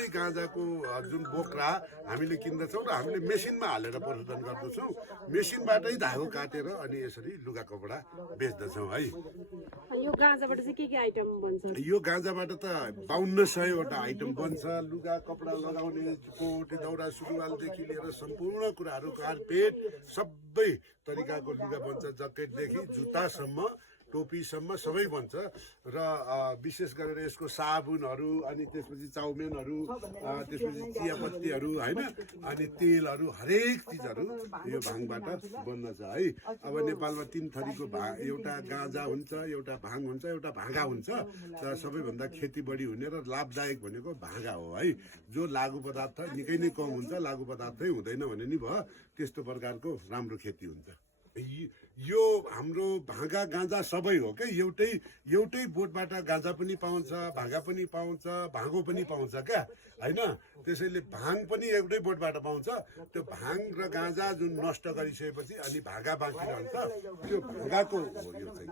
सबै गाँजाको जुन बोक्रा हामीले किन्दछौँ र हामीले मेसिनमा हालेर प्रशोधन गर्दछौँ। मेसिनबाटै धागो काटेर अनि यसरी लुगा कपडा बेच्दछौँ है। यो गाँजाबाट चाहिँ के आइटम बन्छ? यो गाँजाबाट त 5200वटा आइटम बन्छ। लुगा कपडा लगाउने कोट दौरा सुरुवालदेखि लिएर सम्पूर्ण कुराहरू, कार्पेट, सबै तरिकाको लुगा बन्छ। जकेटदेखि जुत्तासम्म, टोपीसम्म सबै बन्छ। र विशेष गरेर यसको साबुनहरू, अनि त्यसपछि चाउमिनहरू, त्यसपछि चियापत्तीहरू होइन, अनि तेलहरू, हरेक चिजहरू यो भाङबाट बन्दछ है। अब नेपालमा 3 थरीको एउटा गाँजा हुन्छ, एउटा भाङ हुन्छ, एउटा भाँगा हुन्छ। तर सबैभन्दा खेती बढी हुने र लाभदायक भनेको भाँगा हो है। जो लागु पदार्थ निकै नै कम हुन्छ, लागु पदार्थै हुँदैन भने नि भयो, त्यस्तो प्रकारको राम्रो खेती हुन्छ। यो हाम्रो भाँगा गाँजा सबै हो क्या। एउटै बोटबाट गाँजा पनि पाउँछ, भाँगा पनि पाउँछ, भाँगो पनि पाउँछ क्या होइन। त्यसैले भाङ पनि एउटै बोटबाट पाउँछ। त्यो भाङ र गाँजा जुन नष्ट गरिसकेपछि अनि भाँगा बाँकी रहन्छ, त्यो भाँगाको हो यो चाहिँ।